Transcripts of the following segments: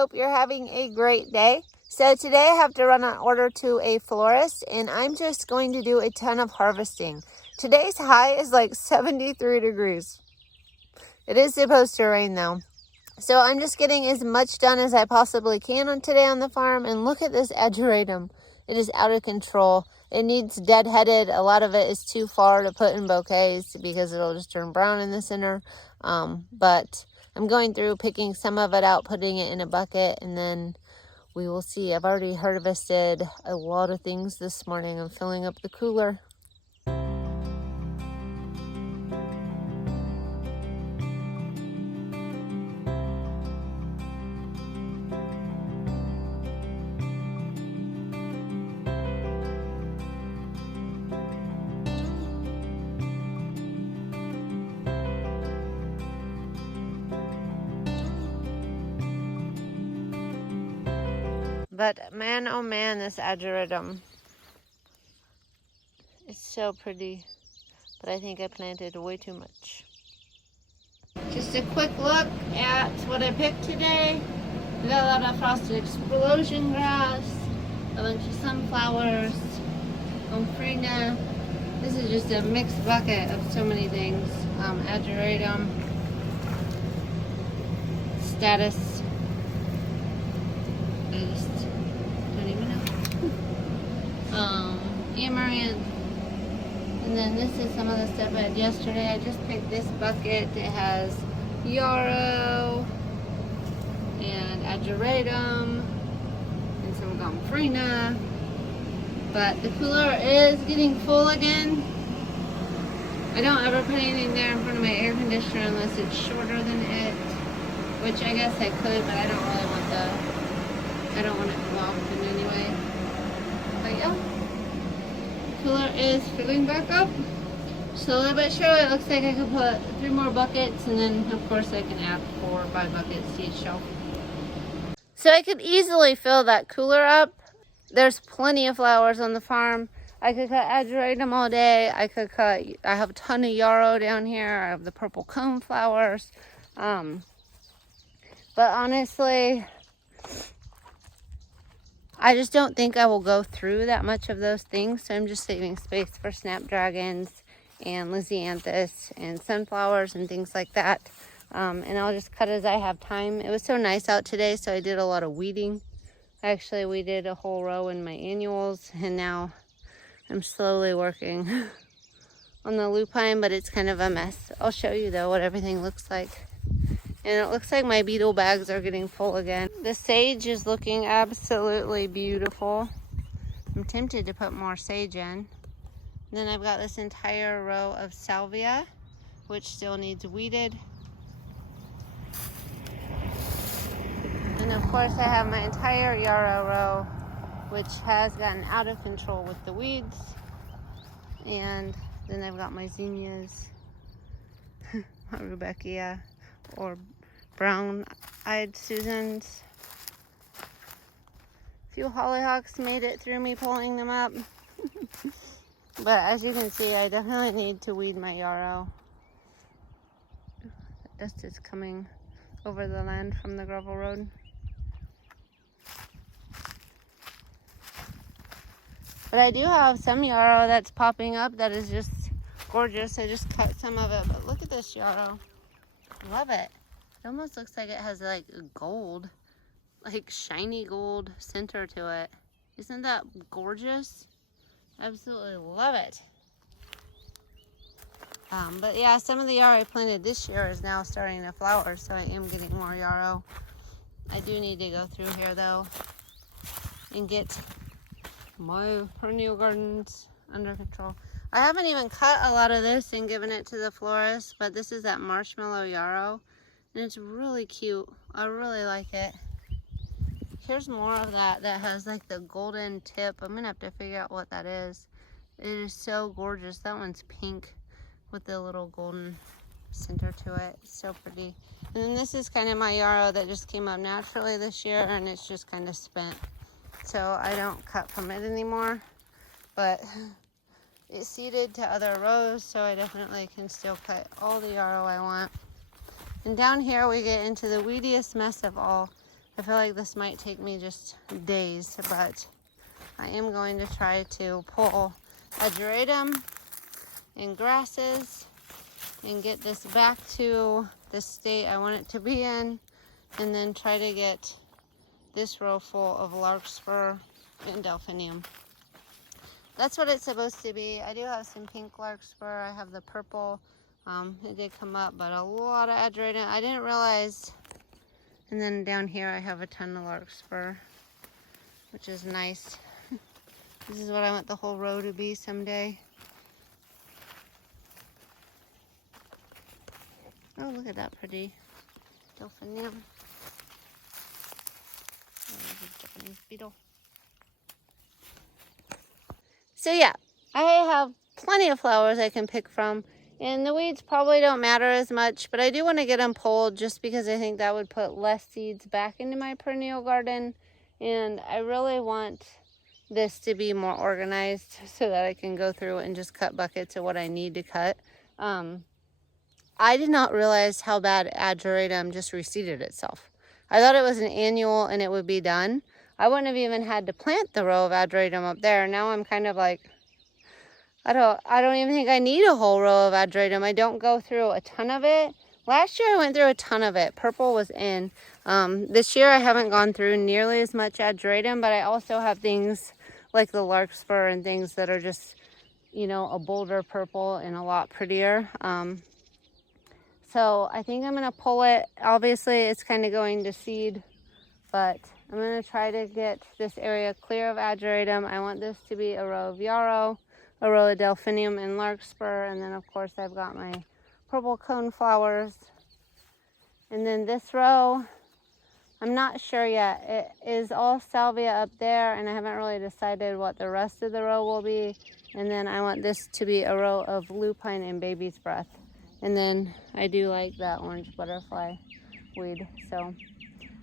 hope you're having a great day. So today I have to run an order to a florist, and I'm just going to do a ton of harvesting. Today's high is like 73 degrees. It is supposed to rain though. So I'm just getting as much done as I possibly can today on the farm. And look at this ageratum. It is out of control. It needs deadheaded. A lot of it is too far to put in bouquets because it'll just turn brown in the center. But I'm going through, picking some of it out, putting it in a bucket, and then we will see. I've already harvested a lot of things this morning. I'm filling up the cooler. But man, oh man, this ageratum. It's so pretty, but I think I planted way too much. Just a quick look at what I picked today. We got a lot of frosted explosion grass, a bunch of sunflowers, gomfrina. This is just a mixed bucket of so many things. Ageratum, status. I just don't even know. Amaranth. And then this is some of the stuff I had yesterday. I just picked this bucket. It has yarrow and ageratum and some gomfrina. But the cooler is getting full again. I don't ever put anything there in front of my air conditioner unless it's shorter than it, which I guess I could, but I don't really want I don't want it blocked in any way. But yeah, the cooler is filling back up. Slowly but surely. It looks like I could put 3 more buckets, and then of course I can add 4 or 5 buckets to each shelf. So I could easily fill that cooler up. There's plenty of flowers on the farm. I could cut ageratum all day. I have a ton of yarrow down here. I have the purple cone flowers. But honestly, I just don't think I will go through that much of those things. So I'm just saving space for snapdragons and lysianthus and sunflowers and things like that. And I'll just cut as I have time. It was so nice out today, so I did a lot of weeding. Actually, we did a whole row in my annuals, and now I'm slowly working on the lupine, but it's kind of a mess. I'll show you though what everything looks like. And it looks like my beetle bags are getting full again. The sage is looking absolutely beautiful. I'm tempted to put more sage in. And then I've got this entire row of salvia, which still needs weeded. And of course I have my entire yarrow row, which has gotten out of control with the weeds. And then I've got my zinnias, my rudbeckia, or brown-eyed Susans. A few hollyhocks made it through me pulling them up. But as you can see, I definitely need to weed my yarrow. The dust is coming over the land from the gravel road. But I do have some yarrow that's popping up that is just gorgeous. I just cut some of it, but look at this yarrow. Love it. It almost looks like it has like gold, like shiny gold center to it. Isn't that gorgeous? Absolutely love it. But yeah, some of the yarrow I planted this year is now starting to flower, so I am getting more yarrow. I do need to go through here though and get my perennial gardens under control. I haven't even cut a lot of this and given it to the florist, but this is that marshmallow yarrow, and it's really cute. I really like it. Here's more of that has like the golden tip. I'm gonna have to figure out what that is. It is so gorgeous. That one's pink with the little golden center to it. It's so pretty. And then this is kind of my yarrow that just came up naturally this year, and it's just kind of spent. So I don't cut from it anymore, but it's seeded to other rows, so I definitely can still cut all the yarrow I want. And down here we get into the weediest mess of all. I feel like this might take me just days, but I am going to try to pull ageratum and grasses and get this back to the state I want it to be in, and then try to get this row full of larkspur and delphinium. That's what it's supposed to be. I do have some pink larkspur. I have the purple. It did come up, but a lot of ageratum. I didn't realize. And then down here I have a ton of larkspur, which is nice. This is what I want the whole row to be someday. Oh, look at that pretty delphinium. Oh, there's a Japanese beetle. So yeah, I have plenty of flowers I can pick from, and the weeds probably don't matter as much, but I do want to get them pulled just because I think that would put less seeds back into my perennial garden, and I really want this to be more organized so that I can go through and just cut buckets of what I need to cut. I did not realize how bad ageratum just reseeded itself. I thought it was an annual and it would be done. I wouldn't have even had to plant the row of ageratum up there. Now I'm kind of like, I don't even think I need a whole row of ageratum. I don't go through a ton of it. Last year I went through a ton of it. Purple was in. This year I haven't gone through nearly as much ageratum, but I also have things like the larkspur and things that are just, you know, a bolder purple and a lot prettier. So I think I'm going to pull it. Obviously it's kind of going to seed, but I'm going to try to get this area clear of ageratum. I want this to be a row of yarrow, a row of delphinium and larkspur, and then of course I've got my purple cone flowers. And then this row, I'm not sure yet. It is all salvia up there, and I haven't really decided what the rest of the row will be. And then I want this to be a row of lupine and baby's breath. And then I do like that orange butterfly weed. So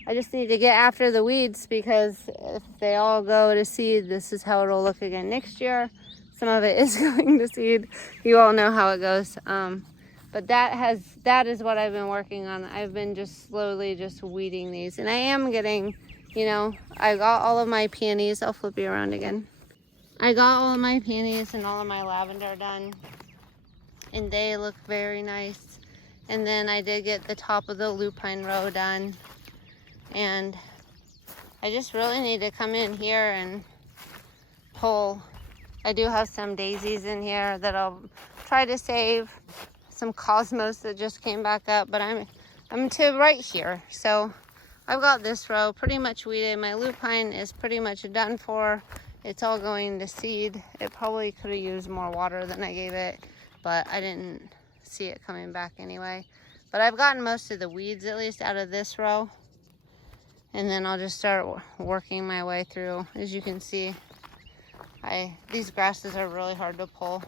I just need to get after the weeds, because if they all go to seed, this is how it'll look again next year. Some of it is going to seed. You all know how it goes. But that is what I've been working on. I've been just slowly just weeding these. And I am getting, you know, I got all of my peonies. I'll flip you around again. I got all of my peonies and all of my lavender done, and they look very nice. And then I did get the top of the lupine row done, and I just really need to come in here and pull. I do have some daisies in here that I'll try to save, some cosmos that just came back up, but I'm to right here. So I've got this row pretty much weeded. My lupine is pretty much done for. It's all going to seed. It probably could have used more water than I gave it, but I didn't see it coming back anyway. But I've gotten most of the weeds, at least, out of this row. And then I'll just start working my way through. As you can see, these grasses are really hard to pull.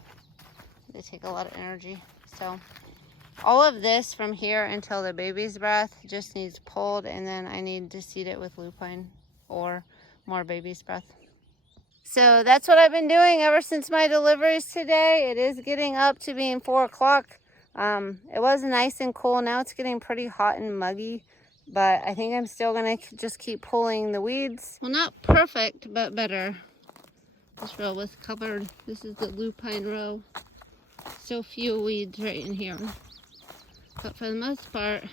They take a lot of energy. So all of this from here until the baby's breath just needs pulled, and then I need to seed it with lupine or more baby's breath. So that's what I've been doing ever since my deliveries today. It is getting up to being 4 o'clock. It was nice and cool. Now it's getting pretty hot and muggy, but I think I'm still gonna just keep pulling the weeds. Well, not perfect, but better. This row was covered. This is the lupine row. So few weeds right in here, but for the most part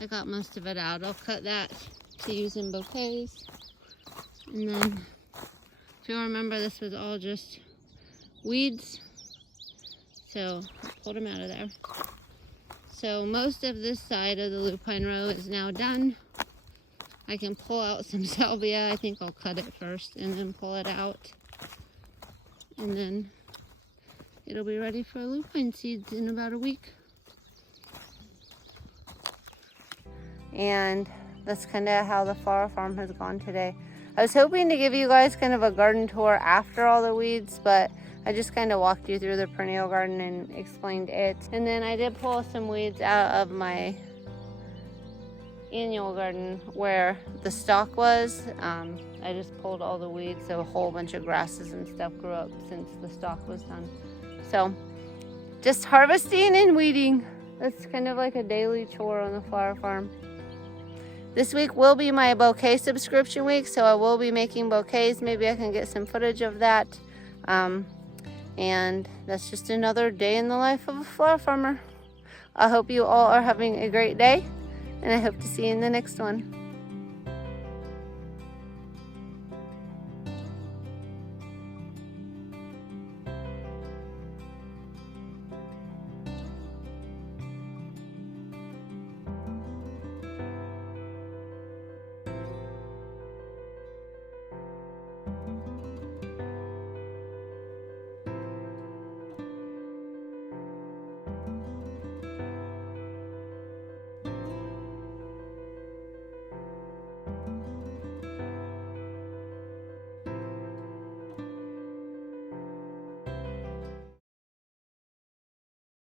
I got most of it out. I'll cut that to use in bouquets. And then, if you remember, this was all just weeds, so I pulled them out of there. So most of this side of the lupine row is now done. I can pull out some salvia. I think I'll cut it first and then pull it out, and then it'll be ready for lupine seeds in about a week. And that's kind of how the flower farm has gone today. I was hoping to give you guys kind of a garden tour after all the weeds, but I just kind of walked you through the perennial garden and explained it. And then I did pull some weeds out of my annual garden where the stock was. I just pulled all the weeds, so a whole bunch of grasses and stuff grew up since the stock was done. So just harvesting and weeding. That's kind of like a daily chore on the flower farm. This week will be my bouquet subscription week, so I will be making bouquets. Maybe I can get some footage of that. And that's just another day in the life of a flower farmer. I hope you all are having a great day, and I hope to see you in the next one.